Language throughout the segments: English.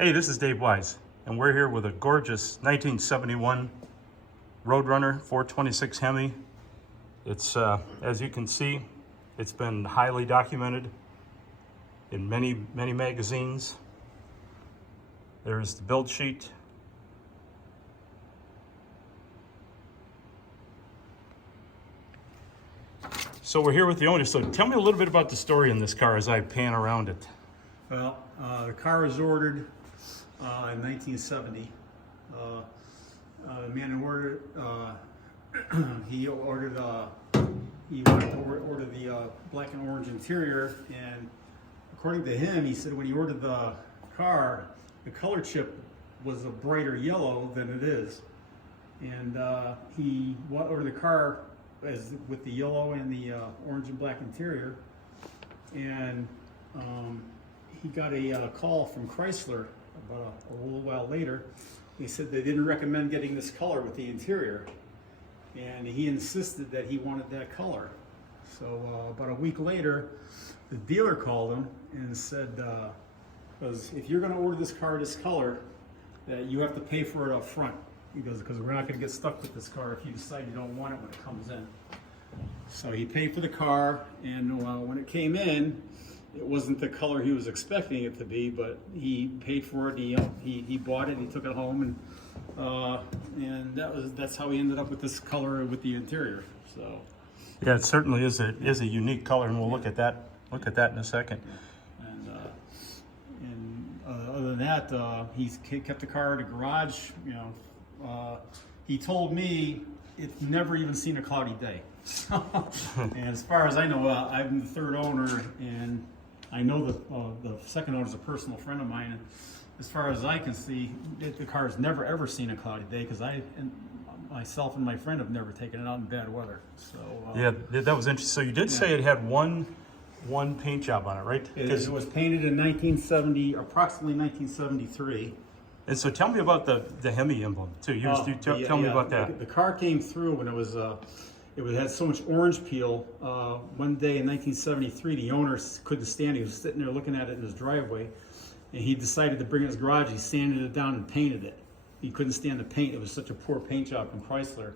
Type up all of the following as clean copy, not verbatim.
Hey, this is Dave Wise, and we're here with a gorgeous 1971 Roadrunner 426 Hemi. It's, as you can see, it's been highly documented in many magazines. There's the build sheet. So we're here with the owner. So tell me a little bit about the story in this car as I pan around it. Well, the car was ordered in 1970. The man who ordered he wanted to order the black and orange interior, and according to him, he said when he ordered the car, the color chip was a brighter yellow than it is, and he ordered the car with the yellow and the orange and black interior, and he got a call from Chrysler about a little while later. He said they didn't recommend getting this color with the interior, and he insisted that he wanted that color. So about a week later, the dealer called him and said, because if you're going to order this car this color, that you have to pay for it up front. He goes, because we're not going to get stuck with this car if you decide you don't want it when it comes in. So he paid for the car, and when it came in, it wasn't the color he was expecting it to be, but he paid for it. He bought it. And he took it home, and that's how he ended up with this color with the interior. So yeah, it certainly is a unique color, and we'll look at that in a second. And other than that, he kept the car in the garage. He told me it's never even seen a cloudy day. And as far as I know, I'm the third owner, and I know the second owner is a personal friend of mine. And as far as I can see, the car's never ever seen a cloudy day, because myself and my friend have never taken it out in bad weather. So yeah, that was interesting. So you did say it had one paint job on it, right? It was painted in approximately 1973. And so tell me about the Hemi emblem too. Tell me about that. The car came through when it had so much orange peel. One day in 1973, the owner couldn't stand it. He was sitting there looking at it in his driveway, and he decided to bring it in his garage. He sanded it down and painted it. He couldn't stand the paint. It was such a poor paint job from Chrysler.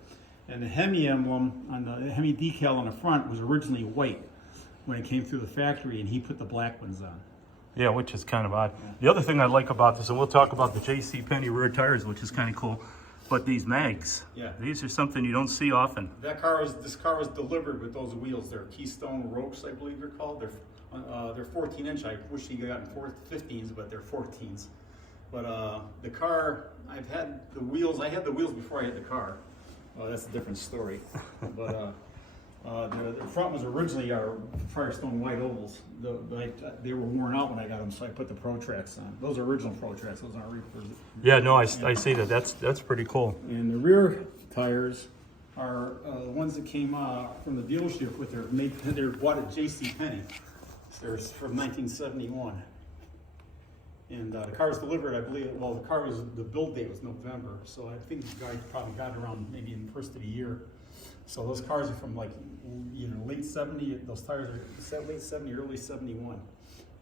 And the Hemi emblem on the Hemi decal on the front was originally white when it came through the factory, and he put the black ones on. Yeah, which is kind of odd. Yeah. The other thing I like about this, and we'll talk about the J.C. Penney rear tires, which is kind of cool, but these mags, these are something you don't see often. This car was delivered with those wheels. They're Keystone Rokes, I believe they're called. They're 14-inch. I wish he got 15s, but they're 14s. But the car, I had the wheels before I had the car. That's a different story. But the front was originally our Firestone white ovals. They were worn out when I got them, so I put the Pro Tracks on. Those are original Pro Tracks. Those aren't reefers. Yeah, no, I see that. That's pretty cool. And the rear tires are the ones that came from the dealership with they're bought at J.C. Penney. They're from 1971. And the car was delivered, I believe. Well, the build date was November, so I think the guy probably got it around maybe in the first of the year. So those cars are from late 70. Those tires are late 70, early 71. And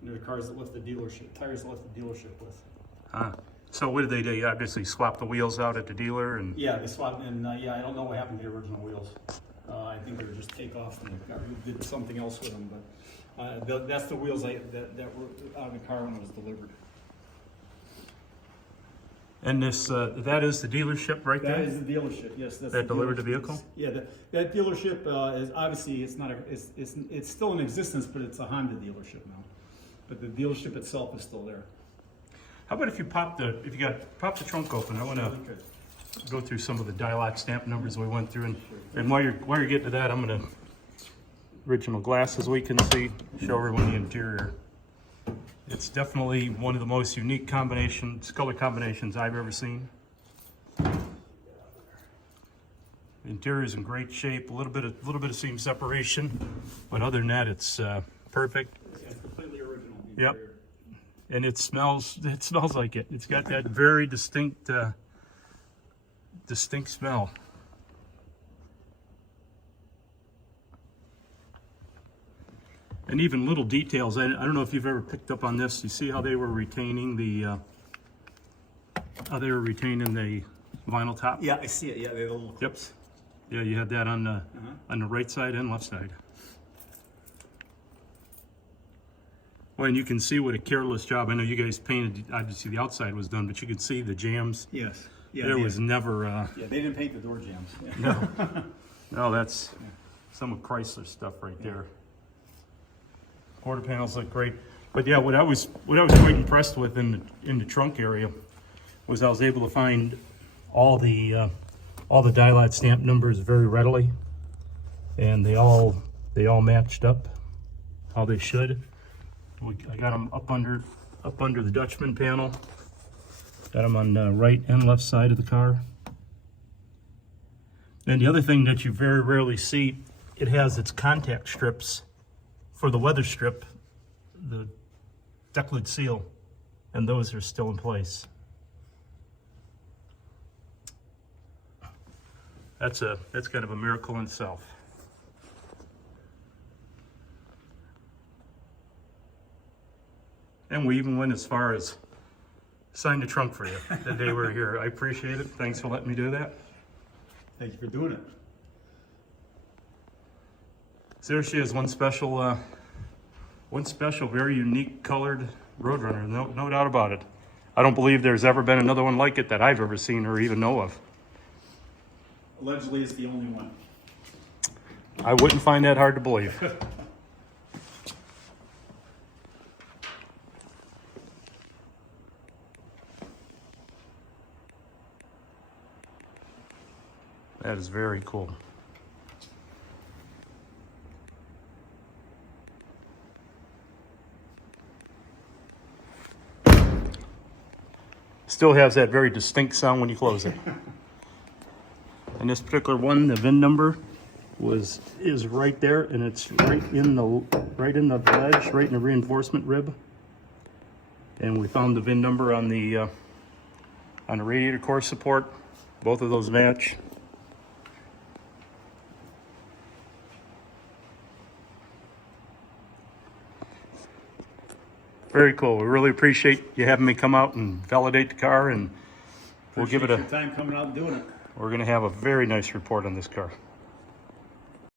they're the cars that left the dealership. Tires that left the dealership with. So what did they do? You obviously swap the wheels out at the dealer, and yeah, they swapped. And I don't know what happened to the original wheels. I think they were just takeoffs, and they did something else with them. But that's the wheels that were out of the car when it was delivered. And this that is the dealership right there? That is the dealership, yes. That delivered the vehicle? Yeah, that dealership is obviously, it's still in existence, but it's a Honda dealership now. But the dealership itself is still there. How about if you pop the trunk open? I want to go through some of the dial-out stamp numbers we went through, and while you're getting to that, I'm going to original glasses we can see, show everyone the interior. It's definitely one of the most unique color combinations I've ever seen. The interior is in great shape. A little bit of seam separation, but other than that, it's perfect. It's completely original. Yep. And it smells like it. It's got that very distinct smell. And even little details. I don't know if you've ever picked up on this. You see how they were retaining the Oh, they were retaining the vinyl top? Yeah, I see it. Yeah, they have the little Yep. clips. Yeah, you had that on the right side and left side. Well, and you can see what a careless job. I know you guys painted, obviously the outside was done, but you could see the jams. Yes. Yeah. There was never, Yeah, they didn't paint the door jams. Yeah. no, no, that's some of Chrysler stuff right there. Quarter panels look great. But yeah, what I was quite impressed with in the trunk area was I was able to find all the dialite stamp numbers very readily, and they all matched up how they should. I got them up under the Dutchman panel. Got them on the right and left side of the car. And the other thing that you very rarely see, it has its contact strips for the weather strip, the deck lid seal, and those are still in place. That's kind of a miracle in itself. And we even went as far as sign the trunk for you the day we were here. I appreciate it. Thanks for letting me do that. Thank you for doing it. So there she is, one special, very unique colored Roadrunner. No doubt about it. I don't believe there's ever been another one like it that I've ever seen or even know of. Allegedly, it's the only one. I wouldn't find that hard to believe. That is very cool. Still has that very distinct sound when you close it. And this particular one, the VIN number is right there, and it's right in the ledge, right in the reinforcement rib. And we found the VIN number on the radiator core support. Both of those match. Very cool. We really appreciate you having me come out and validate the car, and we'll give it Appreciate your time coming out and doing it. We're going to have a very nice report on this car.